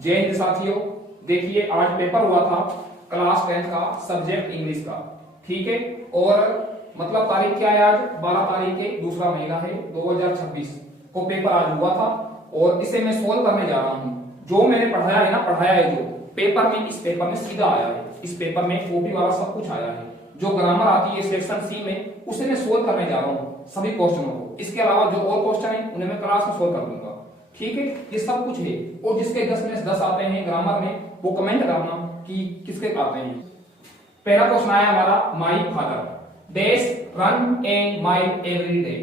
जय हिंद साथियों। देखिए आज पेपर हुआ था क्लास 10 का सब्जेक्ट इंग्लिश का, ठीक है। और मतलब तारीख क्या है, आज 12 तारीख के दूसरा महीना है 2026 को पेपर आज हुआ था। और इसे मैं सोल्व करने जा रहा हूँ। जो मैंने पढ़ाया है ना, पढ़ाया है जो पेपर में, इस पेपर में सीधा आया है। इस पेपर में कॉपी वाला सब कुछ आया है। जो ग्रामर आती है सेक्शन सी में, उसे मैं सोल्व करने जा रहा हूँ सभी क्वेश्चनों को। इसके अलावा जो और क्वेश्चन है उन्हें मैं क्लास में सोल्व कर दूंगा, ठीक है। ये सब कुछ है। और जिसके 10 में से 10 आते हैं ग्रामर में, वो कमेंट करना कि किसके आते हैं। पहला क्वेश्चन आया हमारा, my father dash run A mile every day.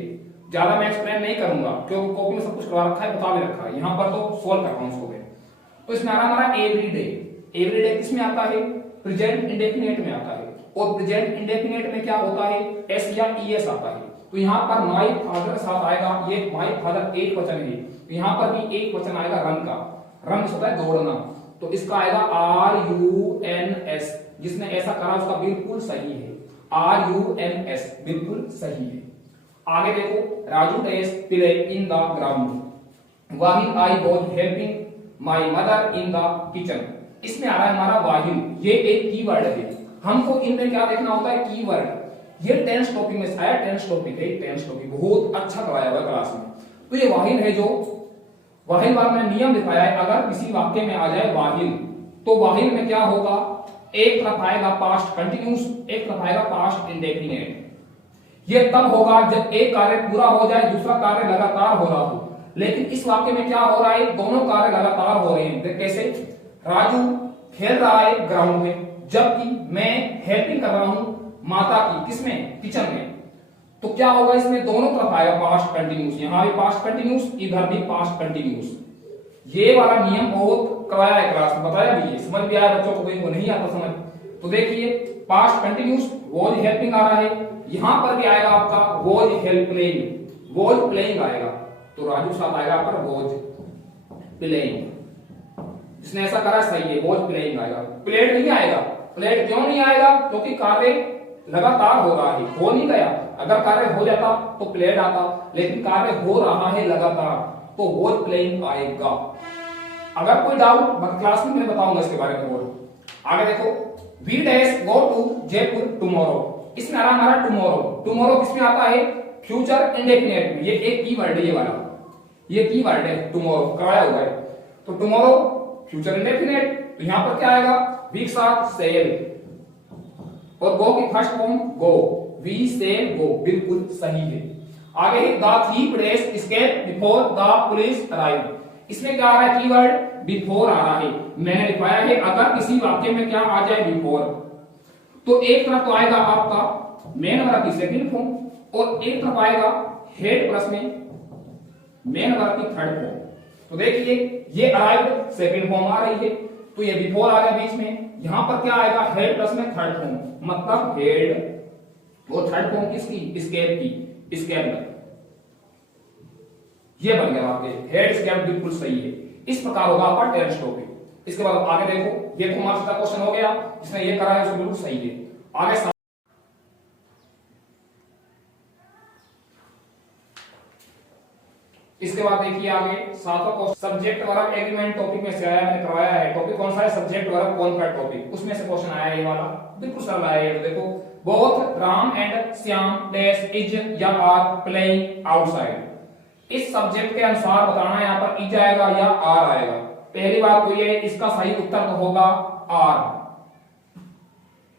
ज्यादा मैं एक्सप्लेन नहीं करूंगा क्योंकि कॉपी में सब कुछ करवा रखा है, बता भी रखा है। यहाँ पर तो सोल्व कर रहा हूँ उसको। तो इसमें आ रहा हमारा एवरी डे। एवरी डे किसमें आता है? प्रेजेंट इंडेफिनिट में आता है। और प्रेजेंट इंडेफिनिट में क्या होता है? एस या ईएस आता है। तो यहाँ पर माय फादर साथ आएगा। ये माय फादर एक वचन है, तो यहाँ पर भी एक वचन आएगा रन का। रन होता है दौड़ना, तो इसका आएगा RUNS। जिसने ऐसा करा उसका बिल्कुल सही है। RUNS बिल्कुल सही है। आगे देखो, Raju dash play in the ground while I was helping my mother in the kitchen. इसमें आ रहा है हमारा व्हाइल। ये एक कीवर्ड है। हमको इनमें क्या देखना होता है? कीवर्ड। ये टेंस टॉपिक में आया। टेंस टॉपिक है, टेंस टॉपिक बहुत अच्छा कराया हुआ क्लास में। तो ये व्हाइल है। जो व्हाइल वाला मैंने नियम दिखाया है, अगर किसी वाक्य में आ जाए व्हाइल, तो व्हाइल में क्या होगा? एक तरफ आएगा पास्ट कंटिन्यूस, एक तरफ आएगा पास्ट इंडेफिनिट। ये तब होगा जब एक कार्य पूरा हो जाए, दूसरा कार्य लगातार हो रहा हो। लेकिन इस वाक्य में क्या हो रहा है? दोनों कार्य लगातार हो रहे हैं। कैसे? राजू खेल रहा है ग्राउंड में, जबकि मैं हेल्पिंग कर रहा हूं माता की। किसमें? किचन में। तो क्या होगा? इसमें दोनों तरफ आएगा पास्ट कंटिन्यूस। यहां भी पास्ट कंटिन्यूस, इधर भी पास्ट कंटिन्यूस। ये वाला नियम बहुत कराया है क्लास में, बताया भी है, समझ भी आया बच्चों को, कोई को नहीं आता समझ। तो देखिए पास्ट कंटिन्यूस वॉज हेल्पिंग आ रहा है। यहां पर भी आएगा आपका वॉज हेल्पिंग, वॉज प्लेइंग आएगा। तो राजू साथ आएगा पर वॉज प्लेइंग। जिसने ऐसा करा सही है, वॉज प्लेइंग आएगा। प्लेड नहीं आएगा। प्लेड क्यों नहीं आएगा? क्योंकि कार्य लगातार हो रहा है, हो नहीं गया। अगर कार्य हो जाता तो प्लेड आता, लेकिन कार्य हो रहा है लगातार, तो वॉज प्लेइंग आएगा। अगर कोई डाउट क्लास में मैं बताऊंगा इसके बारे में और। आगे देखो, we dash go to Jaipur tomorrow. इसमें आ रहा हमारा टुमारो। टुमारो किसमें आता है? फ्यूचर इंडेफिनिट में। ये एक कीवर्ड है, ये वाला, ये कीवर्ड है टुमारो, कराया हुआ है। तो टुमारो फ्यूचर इंडेफिनिट। तो यहां पर क्या आएगा? वी के साथ सेल, और गो की first form go, we sell go, बिल्कुल सही है। आगे है the thief dash escape before the police arrive. इसमें क्या आ रहा है? कीवर्ड बिफोर आ रहा है। मैंने लिखवाया है अगर किसी वाक्य में क्या आ जाए बिफोर, तो एक तरफ तो आएगा आपका मेन वर्ब की सेकंड फॉर्म, और एक तरफ आएगा हेड प्लस में मेन वर्ब की थर्ड फॉर्म। तो देखिए ये अराइव्ड सेकंड फॉर्म आ रही है, तो ये बिफोर आ गया बीच में। यहां पर क्या आएगा? हेड प्लस में थर्ड फॉर्म, मतलब हेड और थर्ड फॉर्म किसकी? एस्केप की, एस्केप में। ये बन गया आपके हेड एस्केप, बिल्कुल सही है। इस प्रकार होगा आपका टेंस टॉपिक। इसके बाद आगे देखो, ये तो हमारा सीधा क्वेश्चन हो गया। जिसने ये करा है उसको बिल्कुल सही है। आगे इसके बाद देखिए आगे सातवां question, subject verb agreement topic में से आया, मैंने करवाया है। टॉपिक कौन सा है? Subject verb concord topic. उसमें से क्वेश्चन आया है ये वाला, बिल्कुल सरल आया है। देखो, both Ram and Shyam dash is या आर प्लेइंग आउटसाइड। इस सब्जेक्ट के अनुसार बताना है, यहाँ पर इज आएगा या आर आएगा। पहली बात तो ये, इसका सही उत्तर तो होगा आर।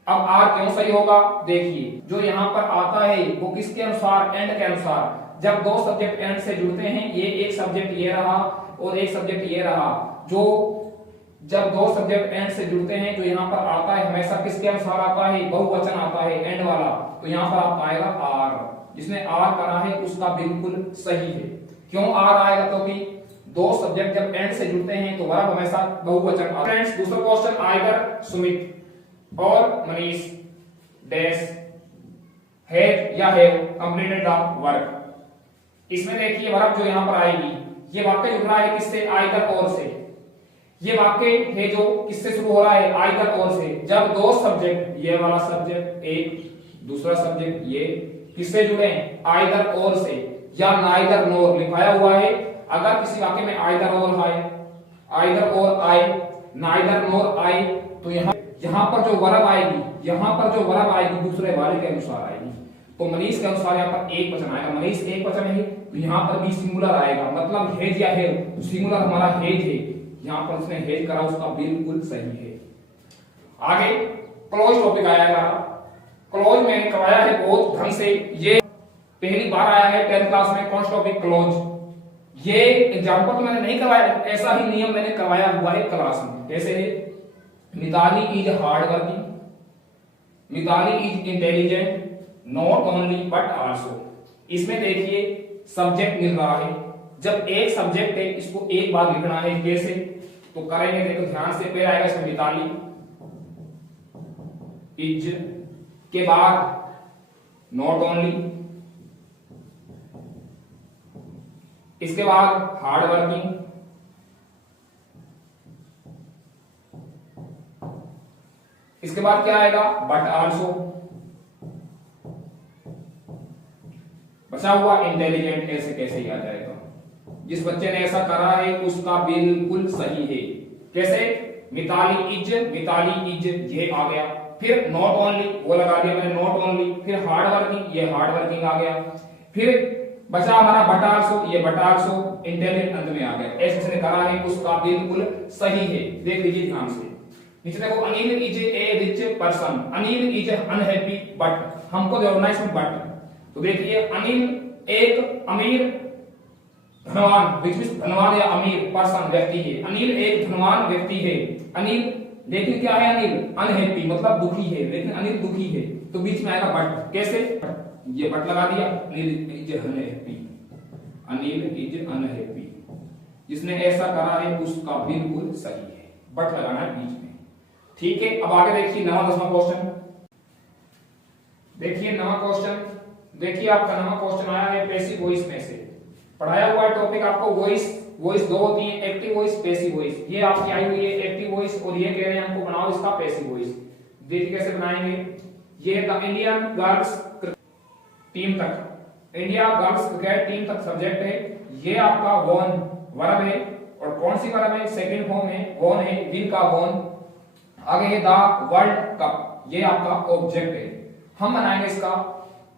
अब आर क्यों सही होगा? देखिए जो यहाँ पर आता है वो किसके अनुसार? एंड के अनुसार। जब दो सब्जेक्ट एंड से जुड़ते हैं, ये एक सब्जेक्ट ये रहा और एक सब्जेक्ट ये रहा, जो जब दो सब्जेक्ट एंड से जुड़ते हैं, जो यहाँ पर आता है हमेशा किसके अनुसार आता है? बहुवचन आता है, एंड वाला। तो यहाँ पर आपका आएगा आर। जिसने आर करा है उसका बिल्कुल सही है। क्यों आर आएगा? क्योंकि दो सब्जेक्ट जब एंड से जुड़ते हैं तो वर्ब हमेशा बहुवचन आता है। फ्रेंड्स, दूसरा क्वेश्चन आएगा, सुमित और मनीष डैश हैव या हैव कंप्लीटेड द वर्क। इसमें देखिए वर्ब जो यहां पर आएगी, ये वाक्य जुड़ रहा है किससे? आइदर और से। ये वाक्य है जो किससे शुरू हो रहा है? आइदर और से। जब दो सब्जेक्ट, ये वाला सब्जेक्ट एक, दूसरा सब्जेक्ट ये, किससे जुड़े हैं? आइदर और से या नाइदर नोर लिखाया हुआ है। अगर किसी वाक्य में आइदर और है, आइदर और आए, नाइदर नोर आए, तो यहाँ पर जो वर्ब आएगी, यहाँ पर जो वर्ब आएगी दूसरे वाले के अनुसार आएगी। तो मनीष के अनुसार यहाँ पर एक वचन आएगा, मनीष एक वचन है, तो यहाँ पर भी सिंगुलर आएगा, मतलब हेज या हेर, तो सिंगुलर हमारा हेज है, यहाँ पर उसने हेज करा, उसका बिल्कुल सही है। आगे क्लोज टॉपिक आया हमारा। क्लोज मैंने करवाया है बहुत ढंग से, ये पहली बार आया है 10th क्लास में, कौन सा टॉपिक, क्लोज। ये एग्जाम्पल तो मैंने नहीं करवाया, ऐसा ही नियम मैंने करवाया हुआ है क्लास में। जैसे Mitali is hard working, Mitali is intelligent, not only but also. इसमें देखिए सब्जेक्ट मिल रहा है, जब एक सब्जेक्ट है इसको एक बार लिखना है, कैसे तो करेंगे, देखो ध्यान से। पहले आएगा इसमें मिताली इज, के बाद नॉट ओनली, इसके बाद हार्ड वर्किंग, इसके बाद क्या आएगा, बट आल्सो, बचा हुआ इंटेलिजेंट। ऐसे कैसे याद आएगा, जिस बच्चे ने ऐसा करा है उसका बिल्कुल सही है। कैसे, मिताली इज ये आ गया, फिर नॉट ओनली वो लगा दिया मैंने, नॉट ओनली, फिर हार्ड वर्किंग, ये हार्ड वर्किंग आ गया, फिर बचा हमारा बट आल्सो, ये बट आल्सो, इंटेलिजेंट अंत में आ गया। ऐसे जिसने करा है उसका बिल्कुल सही है। देख लीजिए ध्यान से, नीचे देखो, Anil is a rich person, Anil is unhappy but, हमको जोड़ना है इसमें बट। तो देखिए अनिल एक अमीर धनवान, धनवान या अमीर पर्सन व्यक्ति है, अनिल एक धनवान व्यक्ति है, अनिल लेकिन क्या है, अनिल अनहैप्पी मतलब दुखी है, लेकिन अनिल दुखी है, तो बीच में आएगा बट। कैसे, ये बट लगा दिया, Anil is unhappy, Anil is unhappy, जिसने ऐसा करा है उसका बिल्कुल सही है, बट लगाना है बीच में। ठीक है, अब आगे देखिए नवा 10वां क्वेश्चन। देखिए नवा क्वेश्चन, देखिए आपका नवा क्वेश्चन आया है पैसिव वॉइस में से। पढ़ाया हुआ टॉपिक आपको वॉइस दो होती है, एक्टिव वॉइस, पैसिव वॉइस। ये आपकी आई हुई है एक्टिव वॉइस, और ये कह रहे हैं हमको बनाओ इसका पैसिव वॉइस। देखिए कैसे बनाएंगे। ये द इंडियन गर्ल्स टीम तक, इंडिया गर्ल्स क्रिकेट टीम तक सब्जेक्ट है। ये आपका वॉन वर्ब है, और कौन सी वर्ब है, सेकंड फॉर्म है, वॉन है, विन का वॉन। आगे है द वर्ल्ड कप, ये आपका ऑब्जेक्ट है। हम बनाएंगे इसका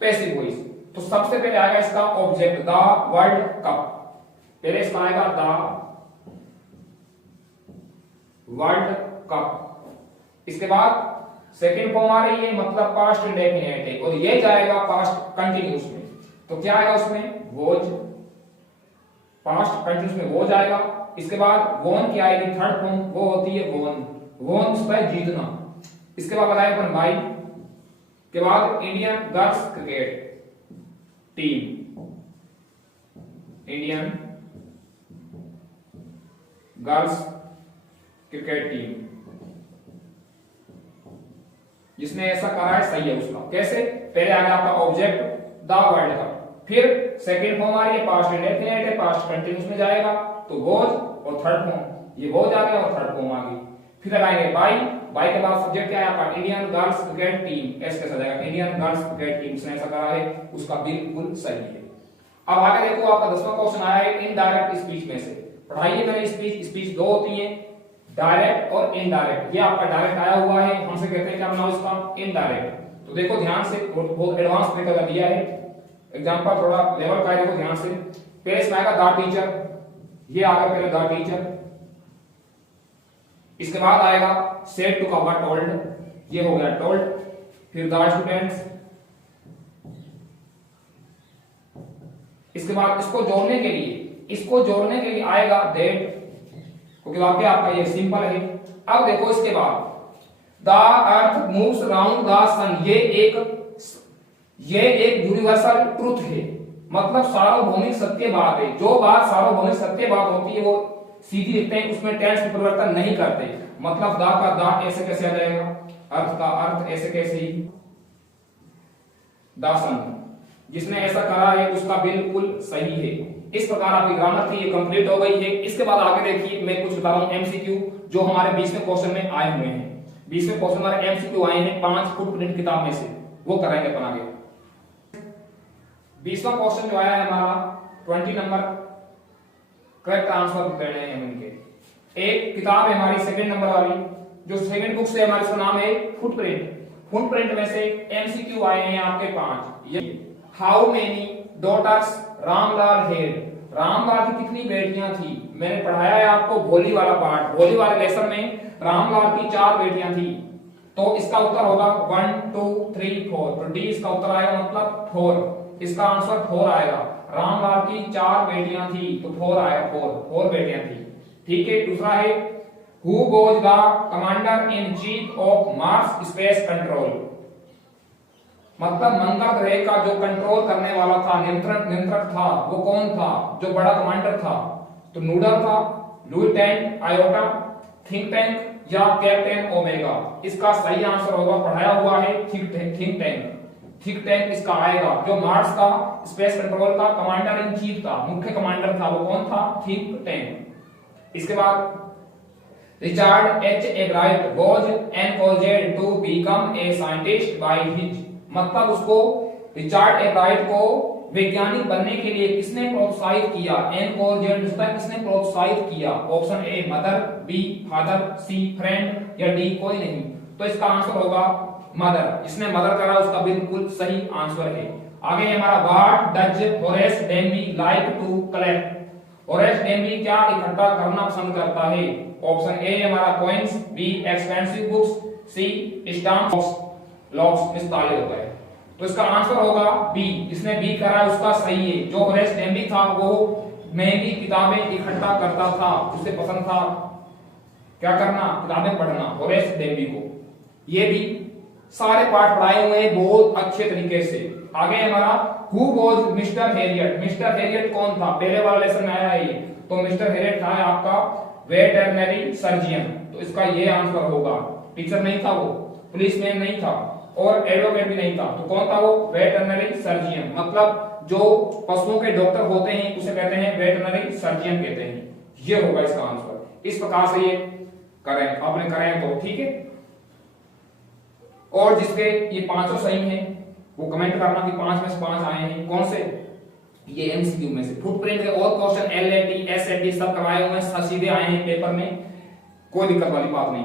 पैसिव वॉइस। तो सबसे पहले आएगा इसका ऑब्जेक्ट द वर्ल्ड कप, पहले इसका आएगा द वर्ल्ड कप। इसके बाद सेकंड फॉर्म आ रही है, मतलब पास्ट इंडेफिनिट है, और ये जाएगा पास्ट कंटिन्यूस में। तो क्या आएगा उसमें, वॉज, पास्ट कंटिन्यूस में वॉज आएगा। इसके बाद वॉन की आएगी थर्ड फॉर्म, वो होती है वॉन, वॉन उसका जीतना। इसके बाद बताएगा अपन बाई, के बाद Indian girls cricket team, Indian girls cricket team, जिसने ऐसा करा है सही है उसका। कैसे, पहले आ गया आपका ऑब्जेक्ट द वर्ल्ड कप, फिर सेकंड फॉर्म आ रही है पास्ट इंडेफिनिट है, पास्ट कंटिन्यूस में जाएगा, तो वॉज, और थर्ड फॉर्म ये वॉज आ गया और थर्ड फॉर्म आ गई। फिर लगाएंगे बाई, बाई के बाद सब्जेक्ट क्या है आपका, इंडियन गर्ल्स क्रिकेट टीम। ऐसे कैसा जाएगा, इंडियन गर्ल्स क्रिकेट टीम, जिसने ऐसा करा है उसका बिल्कुल सही है। अब आगे देखो आपका 10वां क्वेश्चन आया है इनडायरेक्ट स्पीच में से। पढ़ाइए मैंने स्पीच दो होती है, डायरेक्ट और इनडायरेक्ट। ये आपका डायरेक्ट आया हुआ है, हमसे कहते हैं क्या बनाओ इसका, इनडायरेक्ट। तो देखो ध्यान से, बहुत एडवांस तरीका का दिया है, एग्जांपल थोड़ा लेवल का है, देखो ध्यान से। पहले इसमें आएगा द टीचर, ये आएगा पहले द टीचर। इसके बाद आएगा सेड टू कवर टोल्ड, ये हो गया टोल्ड। फिर द स्टूडेंट्स, इसके बाद इसको जोड़ने के लिए आएगा दैट, क्योंकि वाक्य आपका ये सिंपल है। अब देखो इसके बाद the earth moves around the sun, ये एक यूनिवर्सल ट्रुथ है, मतलब सार्वभौमिक सत्य बात है। जो बात सार्वभौमिक सत्य बात होती है वो सीधी लिखते हैं, उसमें टेंस में परिवर्तन नहीं करते। मतलब दा का दा ऐसे कैसे आ जाएगा, अर्थ का अर्थ ऐसे कैसे ही, दासन, जिसने ऐसा करा है उसका बिल्कुल सही है। इस प्रकार आपकी ग्रामर थी ये कंप्लीट हो गई है। इसके बाद आगे देखिए मैं कुछ बता रहा हूं एमसीक्यू, जो हमारे 20वें क्वेश्चन में आए हुए हैं। 20वें क्वेश्चन हमारे एमसीक्यू आए हैं 5 फुटप्रिंट किताब में से, वो कराएंगे अपन आगे। 20वां क्वेश्चन जो आया है हमारा 20 नंबर, करेक्ट आंसर देने हैं इनके। एक किताब है हमारी सेकंड नंबर वाली, जो सेकंड बुक से हमारे, उसका नाम है फुटप्रिंट। फुटप्रिंट में से एमसीक्यू आए हैं आपके 5। How many daughters Ramlal had, Ramlal की कितनी बेटियां थी। मैंने पढ़ाया है आपको भोली वाला पार्ट, भोली वाले लेसन में रामलाल की 4 बेटियां थी। तो इसका उत्तर होगा 1 2 3 4। तो डी इसका उत्तर आएगा, मतलब 4। इसका आंसर 4 आएगा। रामलाल की 4 बेटियां थी तो 4 आएगा, 4 बेटियां थी। ठीक है। दूसरा है who was the commander in chief of Mars space control, मतलब मंगल ग्रह का जो कंट्रोल करने वाला था, नियंत्रक था, वो कौन था, जो बड़ा कमांडर था। तो नूडल था, लुईटेंट आयोटा, थिंक टैंक या कैप्टन ओमेगा। इसका सही आंसर होगा, पढ़ाया हुआ है, थिंक टैंक। थिंक टैंक इसका आएगा। जो मार्स का स्पेस कंट्रोल का कमांडर इन चीफ था, मुख्य कमांडर था, वो कौन था, थिंक टैंक। इसके बाद Richard H Ebright was encouraged to become a scientist by his, मतलब उसको रिचर्ड एब्राइट को वैज्ञानिक बनने के लिए किसने प्रोत्साहित किया। एनकोरेज्ड किसने प्रोत्साहित किया। Option A mother, B father, C friend या डी कोई नहीं। तो इसका आंसर होगा मदर। जिसने मदर करा उसका बिल्कुल सही आंसर है। आगे हमारा what does Horace Denby like to collect, Horace Denby क्या इकट्ठा करना पसंद करता है। ऑप्शन ए हमारा coins, B expensive books, C stamps, locks में ताले होता है। तो इसका आंसर होगा बी। जिसने बी करा उसका सही है। जो होरेस डेनबी था वो महंगी किताबें इकट्ठा करता था, उसे पसंद था क्या करना, किताबें पढ़ना, होरेस डेनबी को। ये भी सारे पाठ पढ़ाए हुए हैं बहुत अच्छे तरीके से। आगे हमारा who was mister Harriet, mister Harriet कौन था, पहले वाला लेसन में आया है ये। तो मिस्टर हैरियट था आपका वेटरनरी सर्जियन। तो इसका ये आंसर होगा। टीचर नहीं था वो, पुलिसमैन नहीं था और एडवोकेट भी नहीं था। तो कौन था वो, वेटरनरी सर्जियन, मतलब जो पशुओं के डॉक्टर होते हैं उसे कहते हैं वेटरनरी सर्जियन कहते हैं। ये होगा इसका आंसर। इस प्रकार से ये करें, आपने करें तो ठीक है। और जिसके ये 5 सही हैं वो कमेंट करना कि 5 में से 5 आए हैं। कौन से, ये एमसीक्यू में से। फुटप्रिंट के और क्वेश्चन एलएटी एसएटी सब करवाए हुए हैं, सीधे आए हैं पेपर में, कोई दिक्कत वाली बात नहीं।